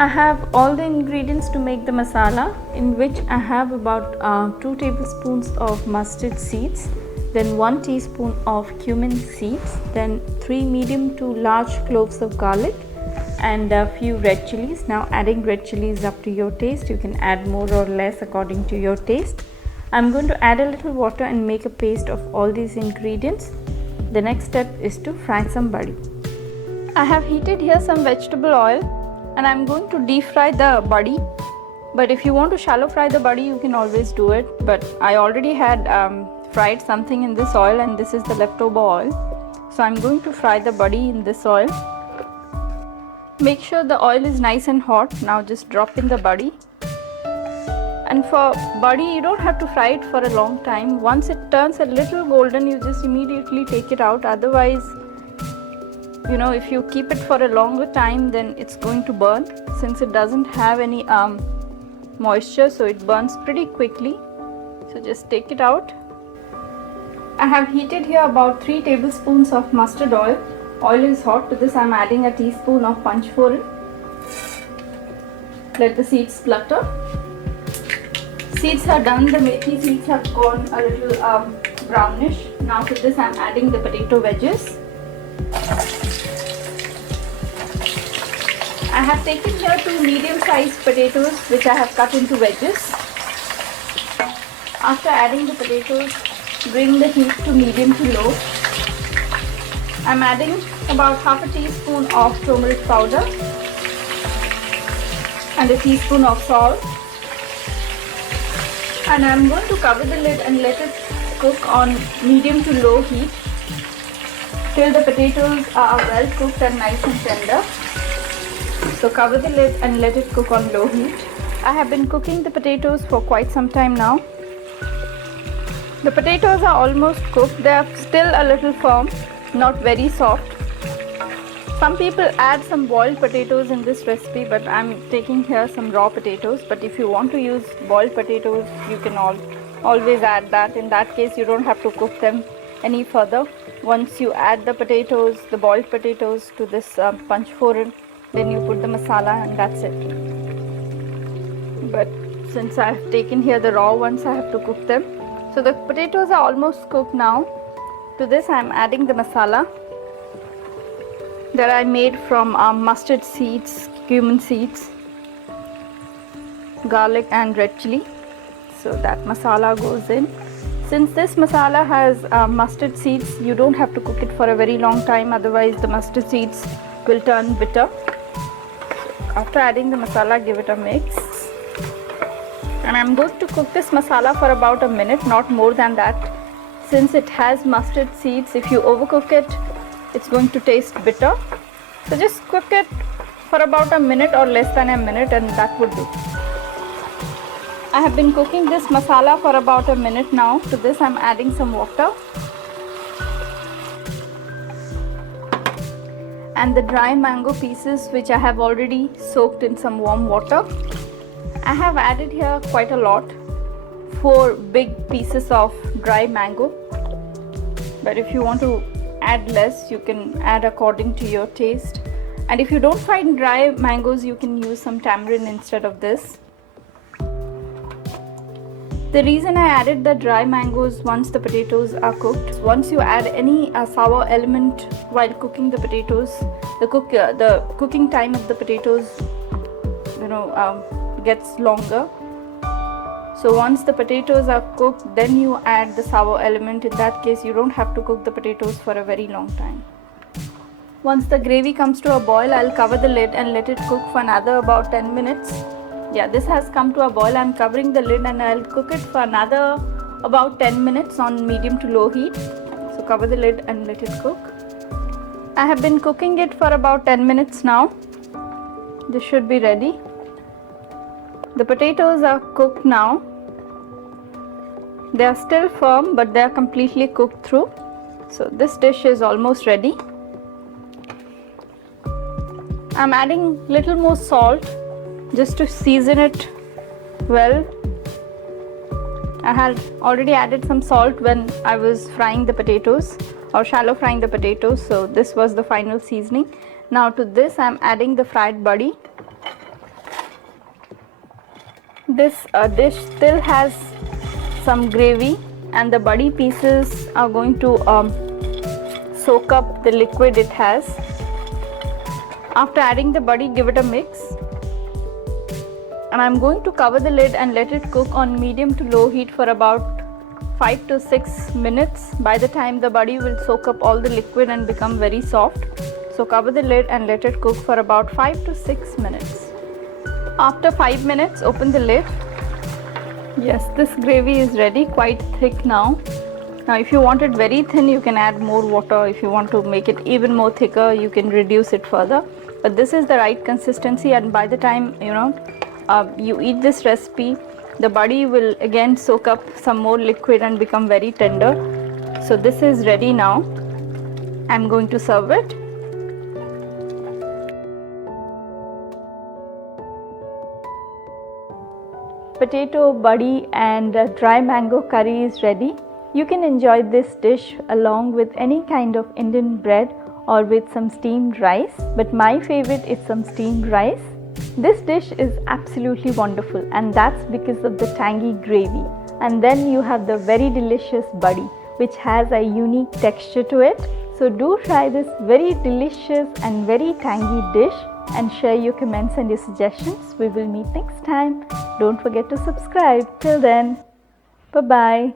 I have all the ingredients to make the masala, in which I have about 2 tablespoons of mustard seeds, then 1 teaspoon of cumin seeds, then 3 medium to large cloves of garlic and a few red chilies. Now adding red chilies up to your taste, you can add more or less according to your taste. I'm going to add a little water and make a paste of all these ingredients. The next step is to fry some badi. I have heated here some vegetable oil and I'm going to deep fry the badi. But if you want to shallow fry the badi, you can always do it. But I already had fried something in this oil and this is the leftover oil. So I'm going to fry the badi in this oil. Make sure the oil is nice and hot. Now just drop in the badi. And for badi, you don't have to fry it for a long time. Once it turns a little golden, you just immediately take it out. Otherwise, if you keep it for a longer time, then it's going to burn, since it doesn't have any moisture, so it burns pretty quickly. So just take it out. I have heated here about 3 tablespoons of mustard oil. Oil is hot. To this I am adding a teaspoon of panchphoron. Let the seeds splutter. Seeds are done. The methi seeds have gone a little brownish. Now to this I am adding the potato wedges. I have taken here 2 medium-sized potatoes which I have cut into wedges. After adding the potatoes, bring the heat to medium to low. I am adding about half a teaspoon of turmeric powder and a teaspoon of salt. And I am going to cover the lid and let it cook on medium to low heat till the potatoes are well cooked and nice and tender. So cover the lid and let it cook on low heat. I have been cooking the potatoes for quite some time now. The potatoes are almost cooked. They are still a little firm, not very soft. Some people add some boiled potatoes in this recipe, but I'm taking here some raw potatoes. But if you want to use boiled potatoes, you can always add that. In that case, you don't have to cook them any further. Once you add the potatoes, the boiled potatoes, to this panchphoron, then you put the masala and that's it. But since I have taken here the raw ones, I have to cook them. So the potatoes are almost cooked now. To this I am adding the masala that I made from mustard seeds, cumin seeds, garlic and red chili. So that masala goes in. Since this masala has mustard seeds, you don't have to cook it for a very long time, otherwise the mustard seeds will turn bitter. After adding the masala, give it a mix. And I'm going to cook this masala for about a minute, not more than that. Since it has mustard seeds, if you overcook it, it's going to taste bitter. So just cook it for about a minute or less than a minute, and that would do. I have been cooking this masala for about a minute now. To this I'm adding some water. And the dry mango pieces which I have already soaked in some warm water. I have added here quite a lot, 4 big pieces of dry mango. But if you want to add less, you can add according to your taste. And if you don't find dry mangoes, you can use some tamarind instead of this. The reason I added the dry mangoes once the potatoes are cooked, once you add any sour element while cooking the potatoes, the cooking time of the potatoes gets longer. So once the potatoes are cooked, then you add the sour element. In that case, you don't have to cook the potatoes for a very long time. Once the gravy comes to a boil, I'll cover the lid and let it cook for another about 10 minutes. Yeah, this has come to a boil. I'm covering the lid and I'll cook it for another about 10 minutes on medium to low heat. So cover the lid and let it cook. I have been cooking it for about 10 minutes now. This should be ready. The potatoes are cooked now. They are still firm, but they are completely cooked through. So this dish is almost ready. I'm adding little more salt just to season it well. I had already added some salt when I was frying the potatoes or shallow frying the potatoes, so this was the final seasoning. Now to this I am adding the fried badi. this dish still has some gravy and the badi pieces are going to soak up the liquid it has. After adding the badi, give it a mix. And I'm going to cover the lid and let it cook on medium to low heat for about 5 to 6 minutes. By the time the badi will soak up all the liquid and become very soft. So cover the lid and let it cook for about 5 to 6 minutes. After 5 minutes, open the lid. Yes, this gravy is ready, quite thick now. Now if you want it very thin, you can add more water. If you want to make it even more thicker, you can reduce it further. But this is the right consistency, and by the time you eat this recipe, the badi will again soak up some more liquid and become very tender. So this is ready now. I'm going to serve it. Potato, badi and dry mango curry is ready. You can enjoy this dish along with any kind of Indian bread or with some steamed rice, but my favorite is some steamed rice. This dish is absolutely wonderful, and that's because of the tangy gravy. And then you have the very delicious badi, which has a unique texture to it. So do try this very delicious and very tangy dish and share your comments and your suggestions. We will meet next time. Don't forget to subscribe. Till then, bye-bye.